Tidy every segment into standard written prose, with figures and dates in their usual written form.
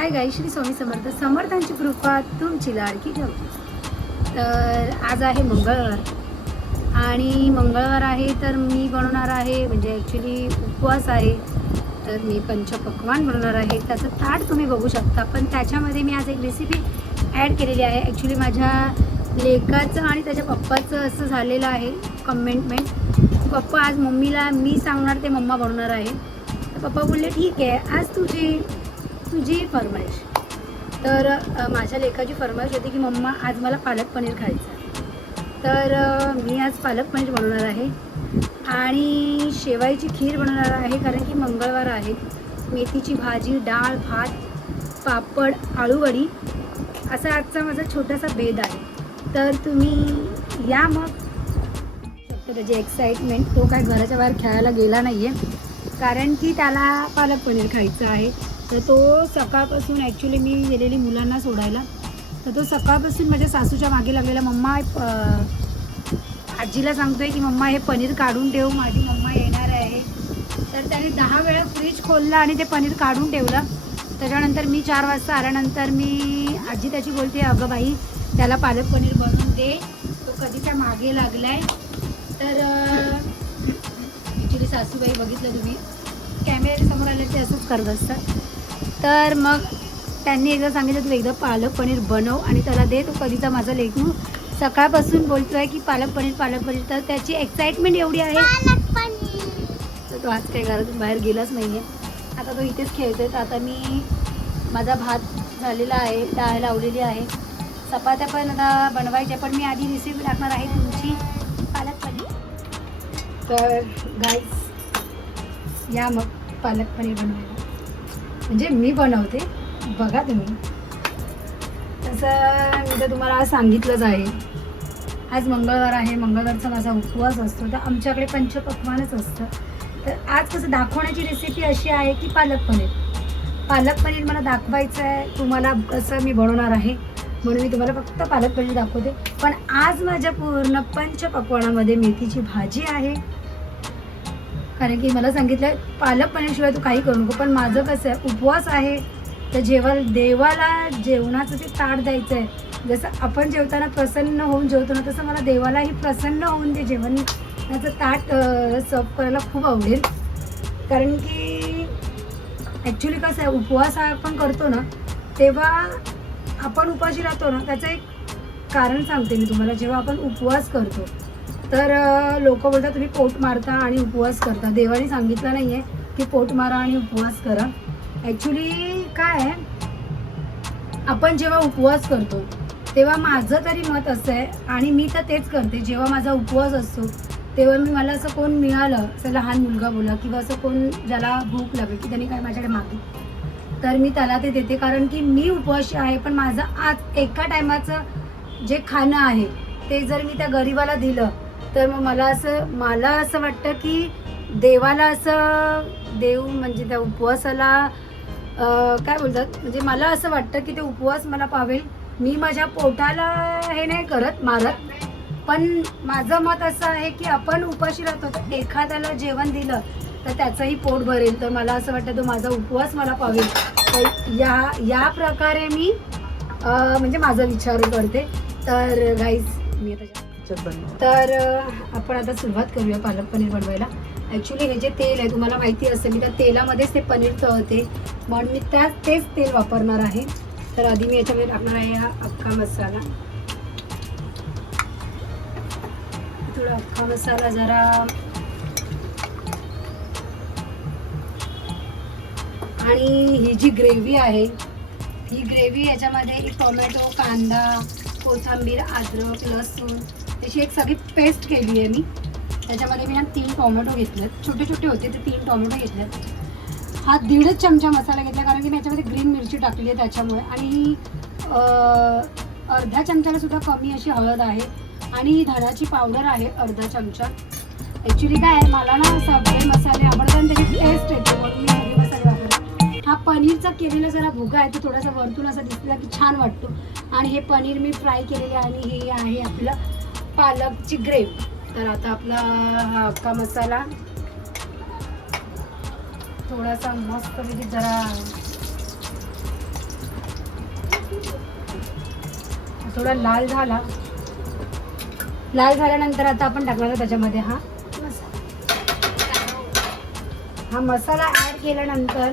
हाय गाई, श्री स्वामी समर्थ. समर्थांची कृपा तुमची लाडकी ठेव. तर आज आहे मंगळवार आणि मंगळवार आहे तर मी बनवणार आहे, म्हणजे ॲक्च्युली उपवास आहे, तर मी पंचपक्वान्न बनवणार आहे. त्याचं ताट तुम्ही बघू शकता, पण त्याच्यामध्ये मी आज एक रेसिपी ॲड केलेली आहे. ॲक्च्युली माझ्या लेकाचं आणि त्याच्या पप्पाचं असं झालेलं आहे कमेंटमेंट. पप्पा आज मम्मीला मी सांगणार ते मम्मा बनवणार आहे. तर पप्पा बोलले ठीक आहे, आज तुझी फरमाईश. तर माझ्या लेकाची फरमाईश होती की मम्मा आज मला पालक पनीर खायचं आहे. तर मी आज पालक पनीर बनवणार आहे आणि शेवाईची खीर बनवणार आहे, कारण की मंगळवार आहे. मेथीची भाजी, डाळ, भात, पापड, आळूवडी असा आजचा माझा छोटासा बेद आहे. तर तुम्ही या मग. त्याची एक्साइटमेंट, तो काय घराच्या बाहेर खेळायला गेला नाही आहे, कारण की त्याला पालक पनीर खायचं आहे. तर तो सकाळपासून ॲक्च्युली मी गेलेली मुलांना सोडायला, तर तो सकाळपासून माझ्या सासूच्या मागे लागलेला. मम्मा आजीला सांगतोय की मम्मा हे पनीर काढून ठेव, माझी मम्मा येणार आहे. तर त्याने 10 वेळा फ्रीज खोलला आणि ते पनीर काढून ठेवलं. त्याच्यानंतर मी 4 वाजता आल्यानंतर मी आजी त्याची बोलते अगं बाई त्याला पालक पनीर बनवून दे, तो कधीच्या मागे लागला आहे. तर ॲक्च्युली सासूबाई बघितलं तुम्ही कॅमेऱ्यासमोर आले ते असंच करत असतात. तर मग त्यांनी एकदा सांगितलं तू एकदा पालक पनीर बनव आणि त्याला दे. तो कधीचा माझा लेकरू सकाळपासून बोलतो आहे की पालक पनीर. तर त्याची एक्साइटमेंट एवढी आहे तर तो आज काही घरातून बाहेर गेलाच नाही आहे. आता तो इथेच खेळतो आहे. तर आता मी माझा भात झालेला आहे, डाळ लावलेली आहे, चपात्या पण आता बनवायच्या, पण मी आधी रेसिपी टाकणार आहे तुमची पालक पनीर. तर गाईस या मग पालक पनीर बनवायला, म्हणजे मी बनवते बघा तुम्ही. तसं मी तर तुम्हाला आज सांगितलंच आहे, आज मंगळवार आहे, मंगळवारचा माझा उपवास असतो, तर आमच्याकडे पंचपक्वान्नच असतं. तर आज कसं दाखवण्याची रेसिपी अशी आहे की पालक पनीर मला दाखवायचं आहे तुम्हाला कसं मी बनवणार आहे, म्हणून मी तुम्हाला फक्त पालक पनीर दाखवते. पण आज माझ्या पूर्ण पंचपक्वान्नामध्ये मेथीची भाजी आहे, कारण की मला सांगितलं पालक पनीरशिवाय तू काही करू नको. पण माझं कसं आहे, उपवास आहे, तर देवाला जेवणाचं ते ताट द्यायचं आहे. जसं आपण जेवताना प्रसन्न होऊन जेवतो ना, तसं मला देवालाही प्रसन्न होऊन ते जेवणाचं ताट सर्व करायला खूप आवडेल. कारण की ॲक्च्युली कसं आहे, उपवास आपण करतो ना, तेव्हा आपण उपाशी राहतो ना, त्याचं एक कारण सांगते मी तुम्हाला. जेव्हा आपण उपवास करतो तर लोक बोलतात तुम्ही पोट मारता आणि उपवास करता. देवाने सांगितलं नाही आहे की पोट मारा आणि उपवास करा. ॲक्च्युली काय आहे, आपण जेव्हा उपवास करतो तेव्हा माझं तरी मत असं आहे, आणि मी तर तेच करते, जेव्हा माझा उपवास असतो तेव्हा मला असं कोण मिळालं, असं लहान मुलगा बोला किंवा असं कोण ज्याला भूक लागेल की त्यांनी काय माझ्याकडे मागितलं, तर मी त्याला ते देते. कारण की मी उपवासी आहे, पण माझं आज एका टायमाचं जे खाणं आहे ते जर मी त्या गरिबाला दिलं तर मग मला असं वाटतं की देवाला असं देव म्हणजे त्या उपवासाला काय बोलतात, म्हणजे मला असं वाटतं की ते उपवास मला पावेल. मी माझ्या पोटाला हे नाही मारत, पण माझं मत असं आहे की आपण उपाशी राहतो तर एखाद्याला जेवण दिलं तर त्याचंही पोट भरेल. तर मला असं वाटतं तो माझा उपवास मला पावेल. तर या प्रकारे मी म्हणजे माझा विचार करते. तर गाईज मी आता तर आपण आता सुरुवात करूया पालक पनीर बनवायला. ॲक्च्युली हे जे तेल आहे तुम्हाला माहिती असेल, मी त्या तेलामध्येच ते पनीर तळते, म्हणून मी तेच तेल वापरणार आहे. तर आधी मी याच्यामध्ये टाकणार आहे हा अख्खा मसाला. थोडा अख्खा मसाला जरा, आणि ही जी ग्रेव्ही आहे ही ग्रेव्ही याच्यामध्ये टोमॅटो, कांदा, कोथिंबीर, अद्रक, लसूण अशी एक सगळी पेस्ट केली आहे मी. त्याच्यामध्ये मी 3 टोमॅटो घेतलेत, छोटे छोटे होते ते 3 टोमॅटो घेतलेत. हा 1.5 चमचा मसाला घेतला, कारण की मी याच्यामध्ये ग्रीन मिरची टाकली आहे त्याच्यामुळे. आणि अर्ध्या चमचाला सुद्धा कमी अशी हळद आहे, आणि धण्याची पावडर आहे अर्धा चमचा. ॲक्च्युली काय आहे, मला ना सगळे मसाले आवडतात आणि त्याची टेस्ट येते, म्हणून मी सगळे मसाले वापरते. हा पनीरचा केलेला जरा भुगा आहे, तो थोडासा वरतून असा दिसला की छान वाटतो. आणि हे पनीर मी फ्राय केलेले, आणि हे आहे आपलं पालकची ग्रेव्ही. तर आता आपला हा अख्खा मसाला थोडासा मस्त म्हणजे जरा थोडा लाल झाला. लाल झाल्यानंतर आता आपण टाकणार त्याच्यामध्ये हा मसाला ॲड केल्यानंतर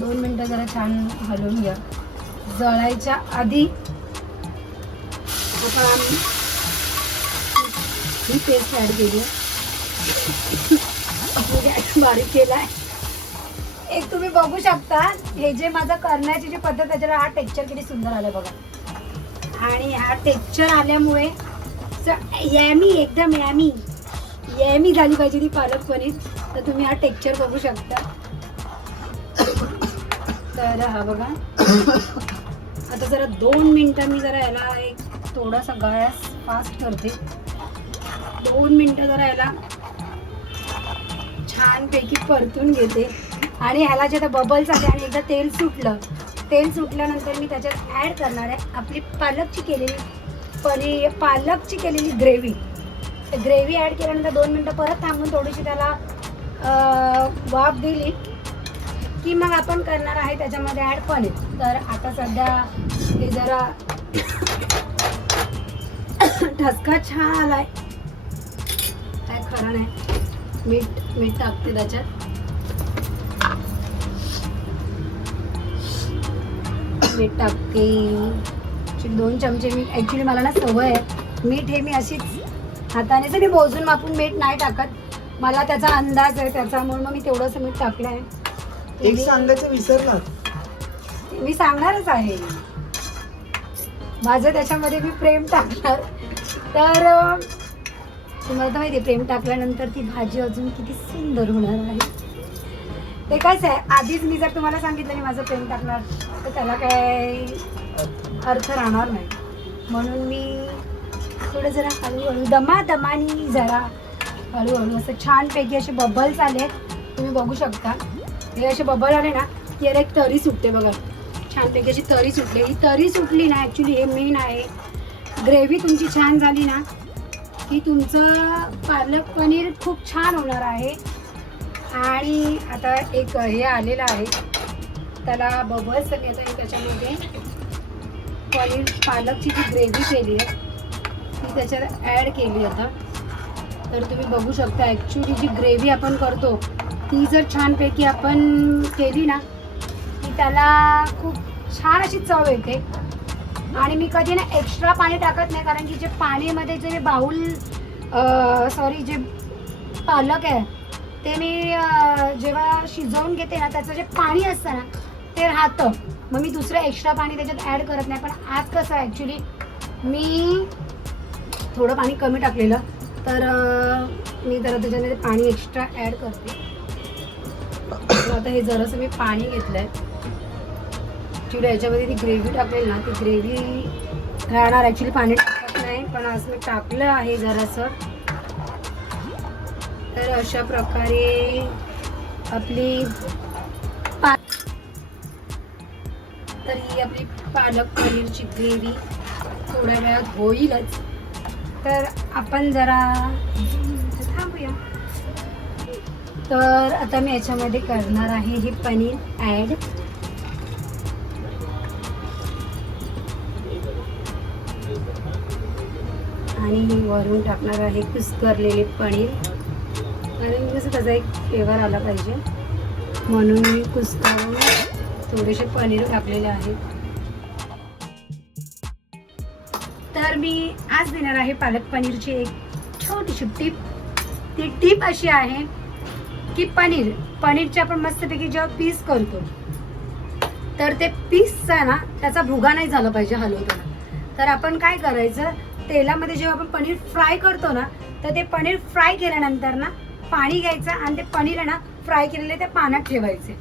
2 मिनटं जरा छान हलवून घ्या. जळायच्या आधी आपण ही पेस्ट ॲड केली बारीक केला आहे. एक तुम्ही बघू शकता हे जे माझं करण्याची जी पद्धत त्याच्याला हा टेक्स्चर किती सुंदर आलं बघा. आणि हा टेक्स्चर आल्यामुळे यॅमी एकदम यॅमी झाली पाहिजे ती पालक पनीर. तर तुम्ही हा टेक्स्चर बघू शकता. तर हा बघा आता जरा 2 मिनटं मी जरा याला एक थोडासा गॅस फास्ट करते. 2 मिनटं जरा याला छानपैकी परतून घेते. आणि ह्याला जे आता बबल्स आले आणि एकदा तेल सुटल्यानंतर मी त्याच्यात ॲड करणार आहे आपली पालकची केलेली ग्रेव्ही. तर ग्रेव्ही ॲड केल्यानंतर 2 मिनटं परत थांबून थोडीशी त्याला वाफ दिली की मग आपण करणार आहे त्याच्यामध्ये ॲड पनीर. तर आता सध्या हे जरा ठसका छान आलाय. काय खरं नाही. मीठ टाकते त्याच्यात. मीठ टाकते 2 चमचे. मी ॲक्च्युली मला ना सवय आहे मीठ हे मी अशीच हाताने सगळी मोजून मापून मीठ नाही टाकत. मला त्याचा अंदाज आहे त्याच्यामुळे मग मी तेवढंसं मीठ टाकलं आहे. एक सांगायचं विसरलात. मी सांगणारच आहे माझं त्याच्यामध्ये मी प्रेम टाकणार. तर तुम्हाला तर माहिती प्रेम टाकल्यानंतर ती भाजी अजून किती सुंदर होणार आहे. ते कायच आहे आधीच मी जर तुम्हाला सांगितलं मी माझं प्रेम टाकणार तर त्याला काय अर्थ राहणार नाही. म्हणून मी थोडं जरा हळूहळू दमादमानी जरा हळूहळू असं छानपैकी असे बबल्स आले. तुम्ही बघू शकता हे असे बबल आले ना की याला एक तरी सुटते बघा. छानपैकी अशी तरी सुटली. ही तरी सुटली ना ॲक्च्युली हे मेन आहे. ग्रेव्ही तुमची छान झाली ना की तुमचं पालक पनीर खूप छान होणार आहे. आणि आता एक हे आलेलं आहे त्याला बबल्स मी आता त्याच्यामध्ये पालकची जी ग्रेव्ही केली आहे ती त्याच्यात ॲड केली आता. तर तुम्ही बघू शकता ॲक्च्युली जी ग्रेव्ही आपण करतो ती जर छानपैकी आपण केली ना की त्याला खूप छान अशी चव येते. आणि मी कधी ना एक्स्ट्रा पाणी टाकत नाही कारण की जे पाणीमध्ये जे जे पालक आहे ते मी जेव्हा शिजवून घेते ना त्याचं जे पाणी असतं ना ते राहतं. मग मी दुसरं एक्स्ट्रा पाणी त्याच्यात ॲड करत नाही. पण आज कसं ॲक्च्युली मी थोडं पाणी कमी टाकलेलं तर मी जरा त्याच्यामध्ये पाणी एक्स्ट्रा ॲड करते. आता हे जरासं मी पाणी घेतलं आहे. ॲक्च्युली याच्यामध्ये ती ग्रेव्ही टाकलेली ना ती ग्रेव्ही राहणार. ॲक्च्युली पाणी टाकत नाही पण असं मी टाकलं आहे जरासं. तर अशा प्रकारे आपली ही आपली पालक पनीरची ग्रेव्ही थोड्या वेळात होईलच. तर आपण जरा थांबूया. तर आता मी याच्यामध्ये करणार आहे हे पनीर ॲड. आणि वरून टाकणार आहे कुस्करलेले पनीर. आणि कसं त्याचा एक फ्लेवर आला पाहिजे म्हणून मी कुस्करून थोडेसे पनीर टाकलेले आहेत. तर मी आज देणार आहे पालक पनीरची एक छोटीशी टिप. ती टिप अशी आहे की पनीरचे आपण मस्तपैकी जेव्हा पीस करतो तर ते पीसचा ना त्याचा भुगा नाही झाला पाहिजे हलवताना. तर आपण काय करायचं तेलामध्ये जेव्हा आपण पनीर फ्राय करतो ना तर ते पनीर फ्राय केल्यानंतर ना पाणी घ्यायचं आणि ते पनीर आहे ना फ्राय केलेले ते पाण्यात ठेवायचे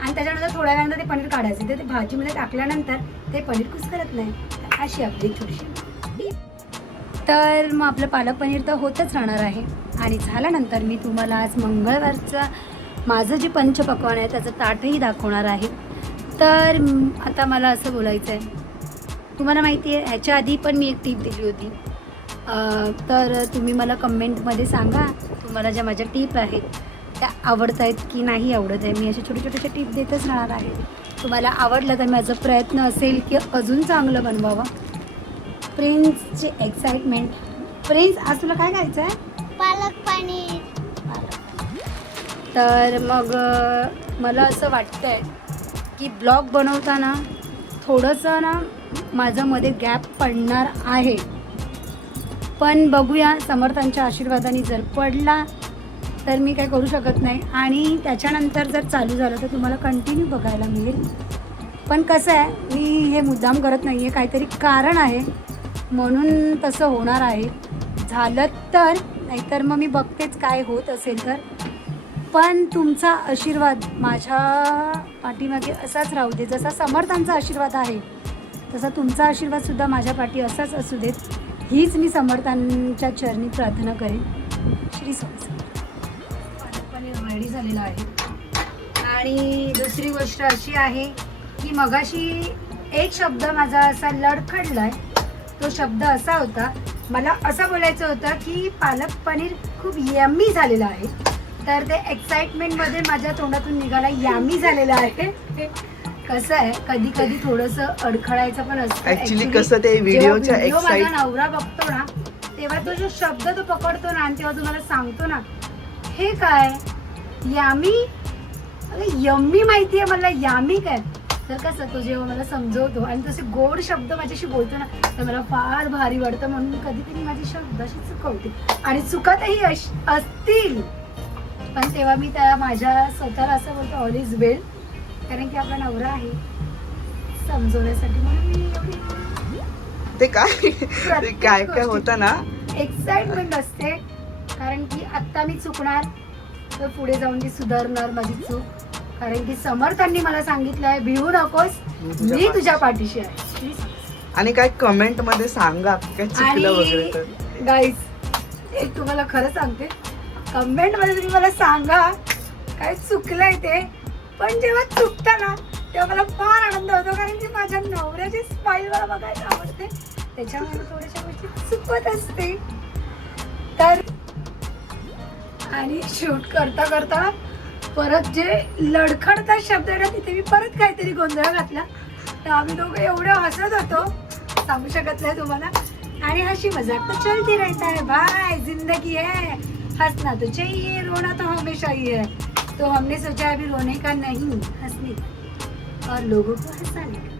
आणि त्याच्यानंतर थोड्या वेळानंतर ते पनीर काढायचे. तर ते भाजीमध्ये टाकल्यानंतर ते पनीर कुस्करत नाही. तर अशी आपली थोडीशी. तर मग आपलं पालक पनीर तर होतच राहणार आहे. आणि झाल्यानंतर मी तुम्हाला आज मंगळवारचं माझं जे पंचपक्वान्न आहे त्याचं ताटही दाखवणार आहे. तर आता मला असं बोलायचं आहे तुम्हाला माहिती आहे ह्याच्या आधी पण मी एक टीप दिली होती. तर तुम्ही मला कमेंटमध्ये सांगा तुम्हाला ज्या माझ्या टीप आहेत त्या आवडत आहेत की नाही आवडत आहे. मी असे छोटे छोटेसे टीप देतच राहणार आहे. तुम्हाला आवडलं तर माझा प्रयत्न असेल की अजून चांगलं बनवावं. प्रिन्सची एक्साइटमेंट. प्रिन्स, आज तुला काय खायचं आहे? पालक पनीर. तर मग मला असं वाटतंय की ब्लॉग बनवताना थोडंसं ना माझं मध्ये गॅप पडणार आहे, पण बघूया. समर्थांच्या आशीर्वादाने जर पडला तर मी काय करू शकत नाही, आणि त्याच्यानंतर जर चालू झालं तर तुम्हाला कंटिन्यू बघायला मिळेल. पण कसं आहे, मी हे मुद्दाम करत नाही आहे, काहीतरी कारण आहे म्हणून तसं होणार आहे. झालं तर, नाहीतर मग मी बघतेच काय होत असेल तर. पण तुमचा आशीर्वाद माझ्या पाठीमागे असाच राहू दे. जसा समर्थांचा आशीर्वाद आहे तसा तुमचा आशीर्वादसुद्धा माझ्या पाठी असाच असू देत, हीच मी समर्थांच्या चरणी प्रार्थना करेन. श्री स्वामी समर्थ. पालक पनीर रेडी झालेलं आहे. आणि दुसरी गोष्ट अशी आहे की मगाशी एक शब्द माझा असा लडखडला आहे. तो शब्द असा होता, मला असं बोलायचं होतं की पालक पनीर खूप यम्मी झालेलं आहे. तर ते एक्साइटमेंटमध्ये माझ्या तोंडातून निघाला यामी झालेलं आहे. कसं आहे, कधी कधी थोडंसं अडखळायचं पण असतं. ऍक्च्युली कसं ते व्हिडिओच्या जेव्हा माझा एक्साइट नवरा बघतो ना, तेव्हा तो जो शब्द तो पकडतो ना आणि तेव्हा तुम्हाला सांगतो ना, हे काय यामी, अरे यम्मी माहिती आहे मला, यामी काय. तर कसं तो जेव्हा मला समजवतो आणि तसे गोड शब्द माझ्याशी बोलतो ना, तर मला फार भारी वाटतं. म्हणून कधीतरी माझे शब्द अशी चुकवते आणि चुकतही असतील, पण तेव्हा मी त्या माझ्या स्वतःला असं बोलतो ऑल इज वेल, कारण की आपला नवरा आहे समजवण्यासाठी. म्हणून मी एवढी ते काय काय होतं ना, एक्साइटमेंट असते, कारण की आत्ता मी चुकणार तर पुढे जाऊन ती सुधारणार माझी चूक. कारण की समर्थांनी मला सांगितलं आहे, भिवू नकोस, मी तुझ्या पाठीशी आहे. आणि काय कमेंट मध्ये सांगा काय चुकलं वगैरे तर. गाईज, एक तुम्हाला खरं सांगते, कमेंट मध्ये तुम्ही मला सांगा काय चुकलंय ते. पण जेव्हा चुकतं ना तेव्हा मला फार आनंद होतो, कारण की माझ्या नवऱ्याची स्माईल मला बघायला आवडते. त्याच्यामुळे थोड्याशा गोष्टी चुकत असते. तर आणि शूट करता करता परत जे लडखडता शब्द आहे ना, तिथे मी परत काहीतरी गोंधळ घातला. तर आम्ही दोघं एवढे हसत होतो, सांगू शकत नाही तुम्हाला. आणि हसी मजाक तो चलती रहता है भाई, जिंदगी है, हंसना तो चाहिए, रोना तो हमेशा ही है. तो हमने सोचा अभी रोने का नहीं, हंसने का और लोगों को हंसाने का.